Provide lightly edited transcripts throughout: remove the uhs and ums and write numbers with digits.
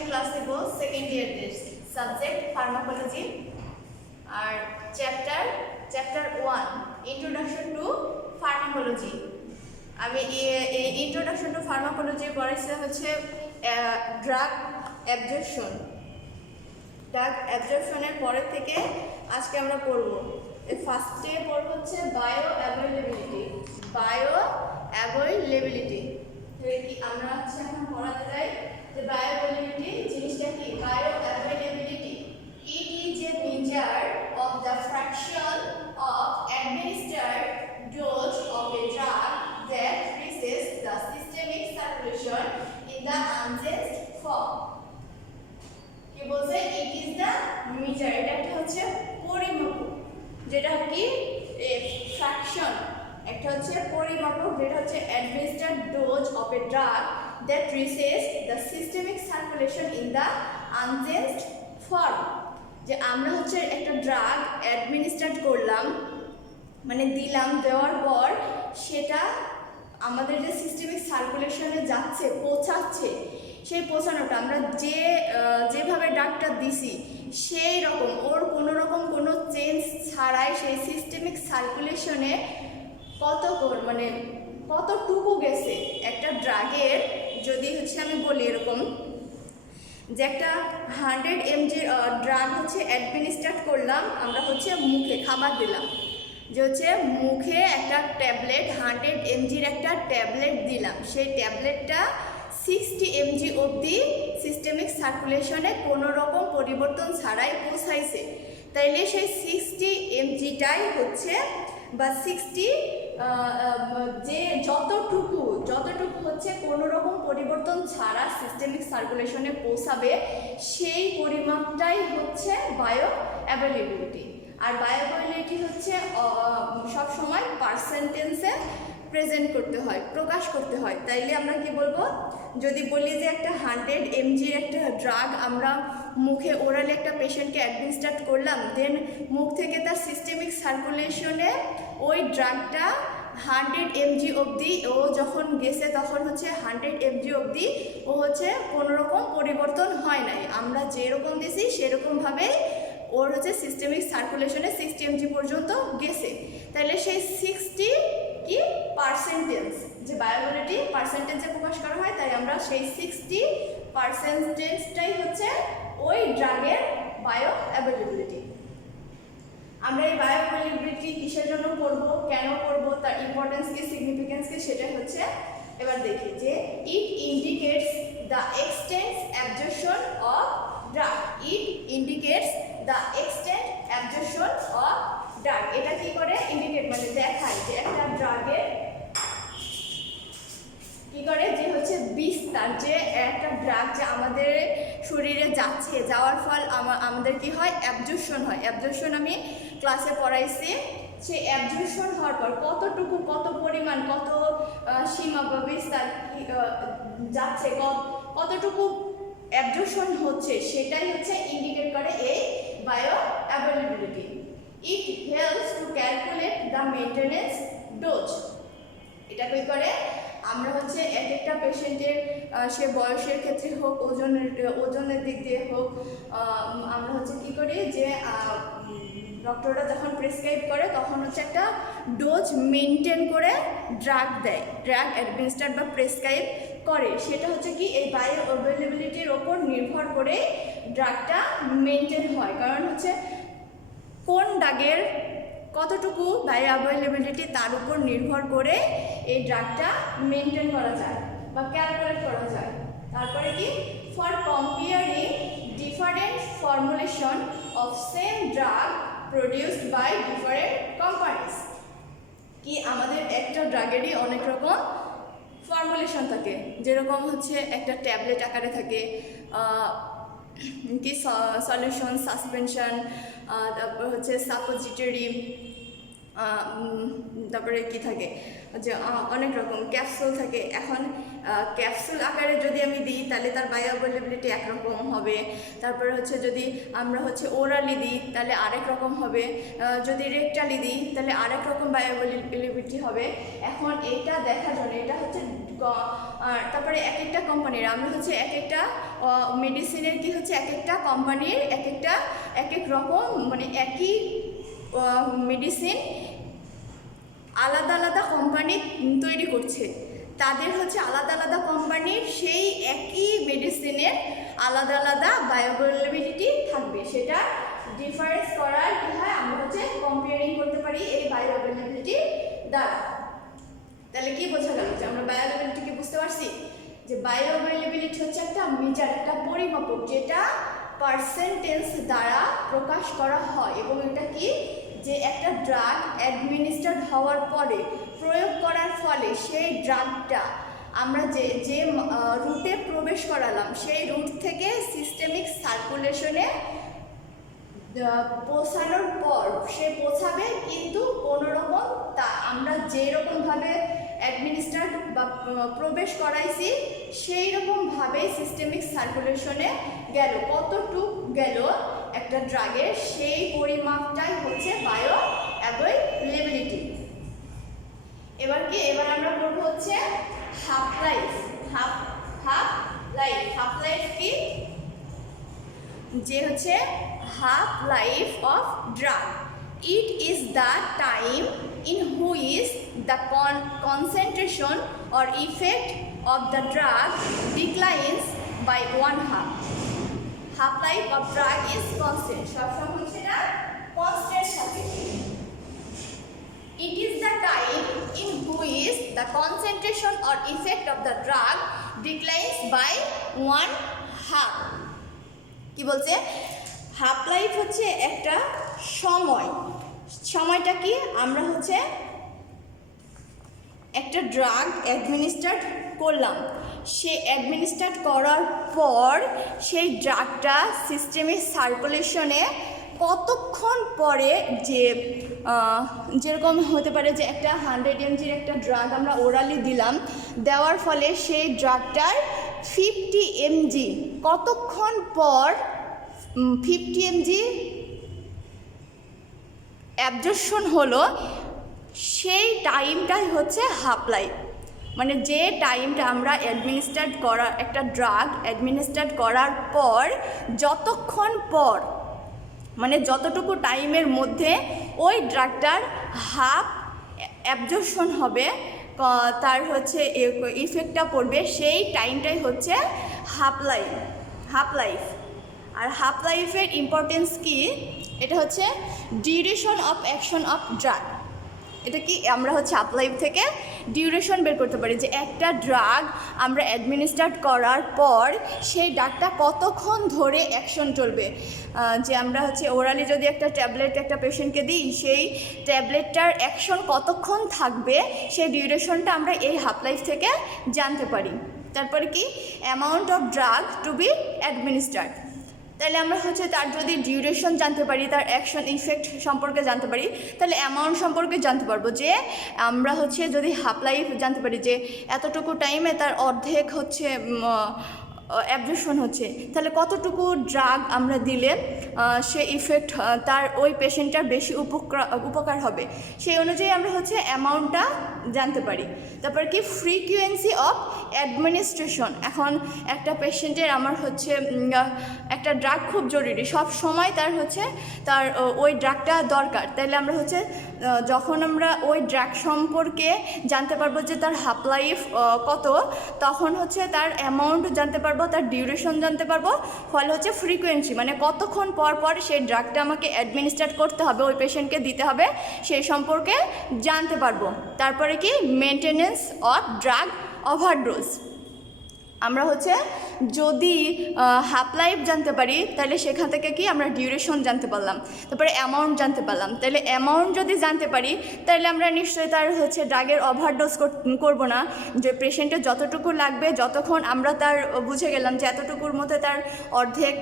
আমি ক্লাস নেব সেকেন্ড ইয়ারদের সাবজেক্ট ফার্মাকোলজি আর চ্যাপ্টার 1 ইন্ট্রোডাকশন টু ফার্মাকোলজি। আমি এই ইন্ট্রোডাকশন টু ফার্মাকোলজি পড়াইছে হচ্ছে ড্রাগ অ্যাবজর্পশনের পরের থেকে আজকে আমরা পড়ব। ফার্স্টে পড়ব হচ্ছে বায়ো অ্যাভেইলেবিলিটি। কি আমরা হচ্ছে এখন পড়াতে যাই যে বায়ো অ্যাভেইলেবিলিটি জিনিসটা কি? Bioavailability it is a measure of the fraction of administered dose of a drug that reaches the systemic circulation in the unchanged form. কি বলছে? it is the measure, এটা একটা হচ্ছে পরিমাপক, যেটা কি ফ্র্যাকশন, একটা হচ্ছে পরিমাপক যেটা হচ্ছে administered dose of a drug that reaches the systemic circulation in the unchanged form. যে আমরা হচ্ছে একটা ড্রাগ অ্যাডমিনিস্ট্রেট করলাম, মানে দিলাম, দেওয়ার পর সেটা আমাদের যে সিস্টেমিক সার্কুলেশনে যাচ্ছে, পৌঁছাচ্ছে, সেই পৌঁছানোটা আমরা যেভাবে ড্রাগটা দিছি সেই রকম ওর কোনো রকম কোনো চেঞ্জ ছাড়াই সেই সিস্টেমিক সার্কুলেশনে কতটুকু গেছে একটা ড্রাগের। যদি হচ্ছে আমি বলি এরকম যে একটা 100 mg ড্রাগ হচ্ছে অ্যাডমিনিস্ট্রেট করলাম, আমরা হচ্ছে মুখে খাবার দিলাম, যে হচ্ছে মুখে একটা ট্যাবলেট 100 mgর একটা ট্যাবলেট দিলাম, সেই ট্যাবলেটটা 60 mg অবধি সিস্টেমিক সার্কুলেশনে কোনো রকম পরিবর্তন ছাড়াই পৌঁছাইছে। তাইলে সেই 60 mgটাই হচ্ছে বা 60 যে যতটুকু হচ্ছে কোনো রকম পরিবর্তন ছাড়া সিস্টেমিক সার্কুলেশনে পৌঁছাবে সেই পরিমাপটাই হচ্ছে বায়ো অ্যাভেইলেবিলিটি। আর বায়ো অ্যাভেইলেবিলিটি হচ্ছে সব সময় পার্সেন্টেজে প্রেজেন্ট করতে হয়, প্রকাশ করতে হয়। তাইলে আমরা কি বলবো? যদি বলি যে একটা 100 mgর একটা ড্রাগ আমরা মুখে ওরালি একটা পেশেন্টকে অ্যাডমিনিস্ট্রেট করলাম, দেন মুখ থেকে তার সিস্টেমিক সার্কুলেশনে ওই ড্রাগটা 100 mg অবধি ও যখন গেছে তখন হচ্ছে 100 mg অবধি ও হচ্ছে কোনো রকম পরিবর্তন হয় নাই, আমরা যেরকম দিছি সেরকমভাবেই ওর হচ্ছে সিস্টেমিক সার্কুলেশনে 60 mg পর্যন্ত গেছে। তাহলে সেই 60 কি পার্সেন্টেজ, যে বায়োঅ্যাভেইলেবিলিটি পার্সেন্টেজে প্রকাশ করা হয়, তাই আমরা সেই 60% হচ্ছে ওই ড্রাগের বায়ো অ্যাভেইলেবিলিটি। আমরা এই বায়ো অ্যাভেইলেবিলিটি কিসের জন্য পড়ব, কেন পড়ব, তার ইম্পর্টেন্স কি, সিগনিফিকেন্স কি, সেটাই হচ্ছে এবার দেখি। যে ইট indicates the extent absorption of drug, এটা কি করে? ইন্ডিকেট মানে দেখায় যে একটা ড্রাগের কি করে, যে হচ্ছে বিস্তার, যে একটা ড্রাগ যে আমাদের শরীরে যাচ্ছে, যাওয়ার ফল আমাদের কি হয়? অ্যাবজর্পশন হয়। অ্যাবজর্পশন আমি ক্লাসে পড়াইছি। সেই অ্যাবজর্পশন হওয়ার পর কতটুকু, কত পরিমাণ, কত সীমা বা বিস্তার যাচ্ছে, কতটুকু অ্যাবজর্পশন হচ্ছে, সেটাই হচ্ছে ইন্ডিকেট করে এই bioavailability. It helps to calculate the maintenance dose. এটা কি করে? আমরা হচ্ছে এক একটা পেশেন্টের সে বয়সের ক্ষেত্রে হোক, ওজনের দিক দিয়ে হোক, আমরা হচ্ছে কি করি যে ডক্টররা যখন প্রেসক্রাইব করে তখন হচ্ছে একটা ডোজ মেনটেন করে ড্রাগ দেয়, ড্রাগ অ্যাডমিনিস্ট্রেট বা প্রেসক্রাইব করে। সেটা হচ্ছে কি এই বায়ো অ্যাভেইলেবিলিটির ওপর নির্ভর করে ড্রাগটা মেনটেন হয়। কারণ হচ্ছে কোন ড্রাগের কতটুকু বায়ো অ্যাভেইলেবিলিটি তার উপর নির্ভর করে এই ড্রাগটা মেনটেন করা যায় বা ক্যালকুলেট করা যায়। তারপরে কি? For comparing different formulation of same drug produced by different companies. কি আমাদের একটা ড্রাগেরই অনেক রকম ফর্মুলেশন থাকে, যেরকম হচ্ছে একটা ট্যাবলেট আকারে থাকে, কি সলিউশন, সাসপেনশন, তারপর হচ্ছে সাপোজিটরি, তারপরে কি থাকে যে অনেক রকম ক্যাপসুল থাকে। এখন ক্যাপসুল আকারে যদি আমি দিই তাহলে তার বায়োঅ্যাভেলেবিলিটি একরকম হবে। তারপরে হচ্ছে যদি আমরা হচ্ছে ওরালি দিই তাহলে আরেক রকম হবে, যদি রেকটালি দিই তাহলে আরেক রকম বায়োঅ্যাভেলেবিলিটি হবে। এখন এটা দেখার জন্য এটা হচ্ছে তারপরে এক একটা কোম্পানির আমরা হচ্ছে এক একটা মেডিসিনের কি হচ্ছে এক একটা কোম্পানির এক এক রকম মানে একই মেডিসিন আলাদা আলাদা কোম্পানি তৈরি করছে, তাদের হচ্ছে আলাদা আলাদা কোম্পানির সেই একই মেডিসিনের আলাদা আলাদা বায়োঅ্যাভেলেবিলিটি থাকবে। সেটা ডিফারেন্স করার কি হয় আমরা হচ্ছে কম্পেয়ারিং করতে পারি এই বায়োঅ্যাভেলেবিলিটি দ্বারা। তাহলে কি বোঝা গেল যে আমরা বায়োঅ্যাভেলেবিলিটি কি বুঝতে পারছি যে বায়োঅ্যাভেলেবিলিটি হচ্ছে একটা মিটার, একটা পরিমাপক যেটা পার্সেন্টেজ দ্বারা প্রকাশ করা হয়। এবং এটা কি যে একটা ড্রাগ অ্যাডমিনিস্টার্ড হওয়ার পরে প্রয়োগ করার ফলে সেই ড্রাগটা আমরা যে রুটে প্রবেশ করালাম সেই রুট থেকে সিস্টেমিক সার্কুলেশনে পৌঁছানোর পর সে পৌঁছাবে, কিন্তু কোনোরকম তা আমরা যেরকমভাবে অ্যাডমিনিস্ট্রেট বা প্রবেশ করাইছি সেই রকমভাবেই সিস্টেমিক সার্কুলেশনে গেল। কতটুক গেল একটা ড্রাগের সেই পরিমাপটাই হচ্ছে বায়োঅ্যাভেলেবিলিটি। এবার আমরা পড়ব হচ্ছে হাফ লাইফ। হাফ লাইফ কি যে হচ্ছে half life of drug. It is the time in which the concentration or effect of the drug declines by 1/2. Half life of drug is constant. সবসময় হচ্ছে এটা constant থাকে। It is the time in which the concentration or effect of the drug declines by 1/2. কি বলছে half life হচ্ছে একটা সময়টা কি আমরা হচ্ছে একটা ড্রাগ অ্যাডমিনিস্ট্রেট করলাম, সে অ্যাডমিনিস্ট্রেট করার পর সেই ড্রাগটা সিস্টেমের সার্কুলেশনে কতক্ষণ পরে যে যেরকম হতে পারে যে একটা 100 mg একটা ড্রাগ আমরা ওরালি দিলাম, দেওয়ার ফলে সেই ড্রাগটার 50 mg কতক্ষণ পর 50 mg অ্যাবজর্পশন হলো, সেই টাইমটাই হচ্ছে হাফ লাইফ। মানে যে টাইমটা আমরা একটা ড্রাগ অ্যাডমিনিস্ট্রেট করার পর যতক্ষণ পর মানে যতটুকু টাইমের মধ্যে ওই ড্রাগটার হাফ অ্যাবজর্পশন হবে, তার হচ্ছে ইফেক্টটা পড়বে, সেই টাইমটাই হচ্ছে হাফ লাইফ। আর হাফ লাইফের ইম্পর্টেন্স কি, এটা হচ্ছে duration of action of drug. এটা কি আমরা হচ্ছে হাফ লাইফ থেকে ডিউরেশন বের করতে পারি যে একটা ড্রাগ আমরা অ্যাডমিনিস্ট্রেট করার পর সেই ড্রাগটা কতক্ষণ ধরে অ্যাকশন চলবে। যে আমরা হচ্ছে ওরালি যদি একটা ট্যাবলেট একটা পেশেন্টকে দিই, সেই ট্যাবলেটটার অ্যাকশন কতক্ষণ থাকবে সেই ডিউরেশনটা আমরা এই হাফ লাইফ থেকে জানতে পারি। তারপরে কি amount of drug to be administered, তাহলে আমরা হচ্ছে তার যদি ডিউরেশন জানতে পারি, তার অ্যাকশন ইফেক্ট সম্পর্কে জানতে পারি, তাহলে অ্যামাউন্ট সম্পর্কে জানতে পারবো। যে আমরা হচ্ছে যদি হাফ লাইফ জানতে পারি যে এতটুকু টাইমে তার অর্ধেক হচ্ছে অ্যাবজর্পশন হচ্ছে, তাহলে কতটুকু ড্রাগ আমরা দিলে সে ইফেক্ট তার ওই পেশেন্টটার বেশি উপকার হবে, সেই অনুযায়ী আমরা হচ্ছে অ্যামাউন্টটা জানতে পারি। তারপর কি ফ্রিকুয়েন্সি অফ অ্যাডমিনিস্ট্রেশন। এখন একটা পেশেন্টের আমার হচ্ছে একটা ড্রাগ খুব জরুরি, সব সময় তার ওই ড্রাগটা দরকার, তাহলে আমরা হচ্ছে যখন আমরা ওই ড্রাগ সম্পর্কে জানতে পারবো যে তার হাফ লাইফ কত, তখন হচ্ছে তার অ্যামাউন্ট জানতে পারবো, তার ডিউরেশন জানতে পারবো, ফলে হচ্ছে ফ্রিকোয়েন্সি মানে কতক্ষণ পর পর সেই ড্রাগটা আমাকে অ্যাডমিনিস্ট্রেট করতে হবে, ওই পেশেন্টকে দিতে হবে, সেই সম্পর্কে জানতে পারবো। তারপরে কি মেনটেনেন্স অফ ড্রাগ ওভারডোজ। আমরা হচ্ছে যদি হাফ লাইফ জানতে পারি তাহলে সেখান থেকে কি আমরা ডিউরেশন জানতে পারলাম, তারপরে অ্যামাউন্ট জানতে পারলাম। তাহলে অ্যামাউন্ট যদি জানতে পারি তাহলে আমরা নিশ্চয়ই তার হচ্ছে ড্রাগের ওভারডোজ করবো না, যে পেশেন্টের যতটুকু লাগবে, যতক্ষণ আমরা তার বুঝে গেলাম যে এতটুকুর মধ্যে তার অর্ধেক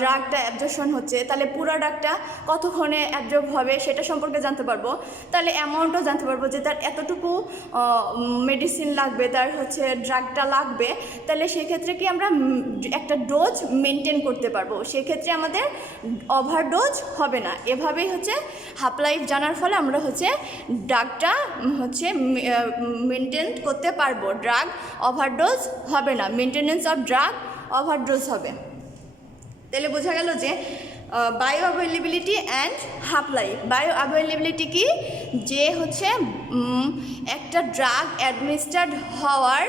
ড্রাগটা অ্যাবজর্পশন হচ্ছে, তাহলে পুরো ড্রাগটা কতক্ষণে অ্যাবজর্ব হবে সেটা সম্পর্কে জানতে পারবো। তাহলে অ্যামাউন্টও জানতে পারবো যে তার এতটুকু মেডিসিন লাগবে, তার হচ্ছে ড্রাগটা লাগবে। তাহলে সেক্ষেত্রে কি আমরা একটা ডোজ মেনটেন করতে পারবো, সেক্ষেত্রে আমাদের ওভারডোজ হবে না। এভাবেই হচ্ছে হাফ লাইফ জানার ফলে আমরা হচ্ছে ড্রাগটা হচ্ছে মেনটেন করতে পারবো, ড্রাগ ওভারডোজ হবে না, মেনটেনেন্স অফ ড্রাগ ওভারডোজ হবে। তাহলে বোঝা গেল যে bio availability and half life. Bio availability কি, যে হচ্ছে একটা ড্রাগ অ্যাডমিনিস্টার্ড হওয়ার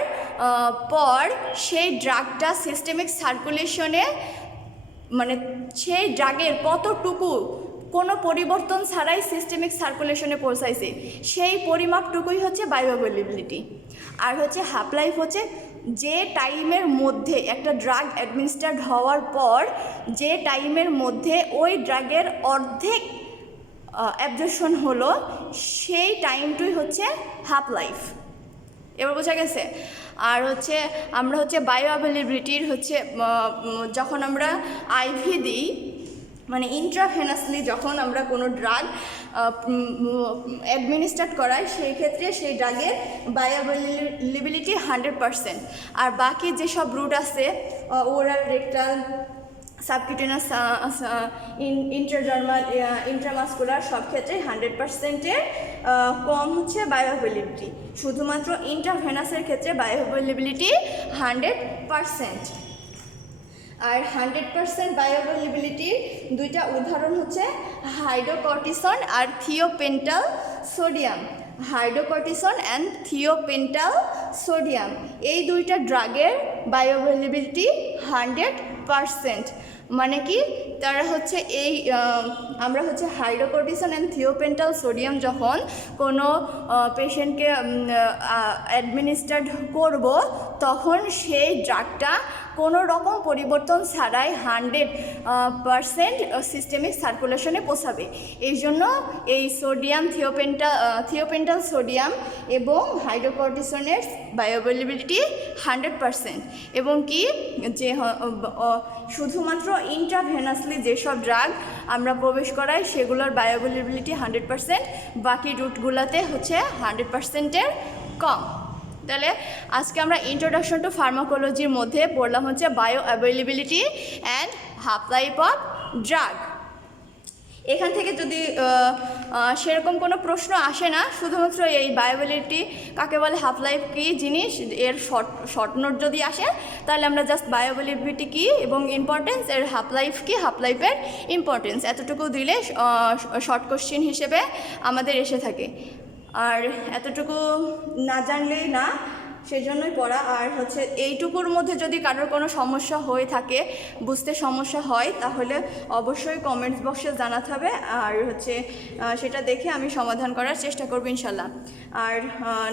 পর সেই ড্রাগটা সিস্টেমিক সার্কুলেশনে, মানে সেই ড্রাগের কতটুকু কোনো পরিবর্তন ছাড়াই সিস্টেমিক সার্কুলেশনে পৌঁছাইছে, সেই পরিমাপটুকুই হচ্ছে বায়ো অ্যাভেলেবিলিটি। আর হচ্ছে হাফ লাইফ হচ্ছে যে টাইমের মধ্যে একটা ড্রাগ অ্যাডমিনিস্টার্ড হওয়ার পর যে টাইমের মধ্যে ওই ড্রাগের অর্ধেক অ্যাবজর্পশন হলো, সেই টাইমটুই হচ্ছে হাফ লাইফ। এবার বোঝা গেছে। আর হচ্ছে আমরা হচ্ছে বায়ো অ্যাভেলেবিলিটির হচ্ছে যখন আমরা আইভি দিই, মানে ইন্ট্রাভেনাসলি যখন আমরা কোনো ড্রাগ অ্যাডমিনিস্ট্রেট করাই, সেই ক্ষেত্রে সেই ড্রাগের বায়োঅ্যাভেলেবিলিটি 100%। আর বাকি যেসব রুট আছে oral, rectal, subcutaneous, intradermal, intramuscular, সব ক্ষেত্রে 100%-এর কম হচ্ছে বায়োঅ্যাভেলেবিলিটি। শুধুমাত্র ইন্ট্রাভেনাসের ক্ষেত্রে বায়োঅ্যাভেলেবিলিটি 100%। আর 100% বায়োঅ্যাভেলেবিলিটির দুইটা উদাহরণ হচ্ছে হাইড্রোকর্টিসন আর thiopental sodium. Hydrocortisone and thiopental sodium, এই দুইটা ড্রাগের বায়োঅ্যাভেলেবিলিটি 100%। মানে কি, তারা হচ্ছে এই আমরা হচ্ছে হাইড্রোকর্টিসন অ্যান্ড থিওপেন্টাল সোডিয়াম যখন কোনো পেশেন্টকে অ্যাডমিনিস্ট্রেট করব, তখন সেই ড্রাগটা কোনো রকম পরিবর্তন ছাড়াই 100% সিস্টেমিক সার্কুলেশনে পৌঁছাবে। এই জন্য এই সোডিয়াম থিওপেন্টাল সোডিয়াম এবং হাইড্রোকর্টিসনের বায়োঅ্যাভেলেবিলিটি 100%। এবং কি যে শুধুমাত্র ইন্ট্রাভেনাসলি যেসব ড্রাগ আমরা প্রবেশ করাই সেগুলোর বায়োঅ্যাভেলেবিলিটি 100%, বাকি রুটগুলোতে হচ্ছে 100%-এর কম। তাহলে আজকে আমরা ইন্ট্রোডাকশন টু ফার্মাকোলজির মধ্যে পড়লাম হচ্ছে bio availability and half life of drug. এখান থেকে যদি সেরকম কোনো প্রশ্ন আসে না, শুধুমাত্র এই বায়োঅ্যাভেলেবিলিটি কাকে বলে, হাফ লাইফ কী জিনিস, এর শর্ট নোট যদি আসে তাহলে আমরা জাস্ট বায়োঅ্যাভেলেবিলিটি কী এবং ইম্পর্টেন্স, এর হাফ লাইফ কী, হাফ লাইফের ইম্পর্টেন্স, এতটুকু দিলে শর্ট কোশ্চেন হিসেবে আমাদের এসে থাকে। আর এতটুকু না জানলেই না, সেজন্যই পড়া। আর হচ্ছে এইটুকুর মধ্যে যদি কারোর কোনো সমস্যা হয়ে থাকে, বুঝতে সমস্যা হয়, তাহলে অবশ্যই কমেন্টস বক্সে জানাতে হবে। আর হচ্ছে সেটা দেখে আমি সমাধান করার চেষ্টা করব ইনশাল্লাহ। আর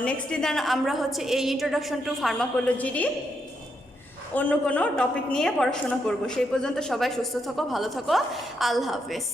নেক্সট দিন আমরা হচ্ছে এই ইন্ট্রোডাকশন টু ফার্মাকোলজিরই অন্য কোনো টপিক নিয়ে পড়াশোনা করব। সেই পর্যন্ত সবাই সুস্থ থাকো, ভালো থাকো, আল্লাহ হাফেজ।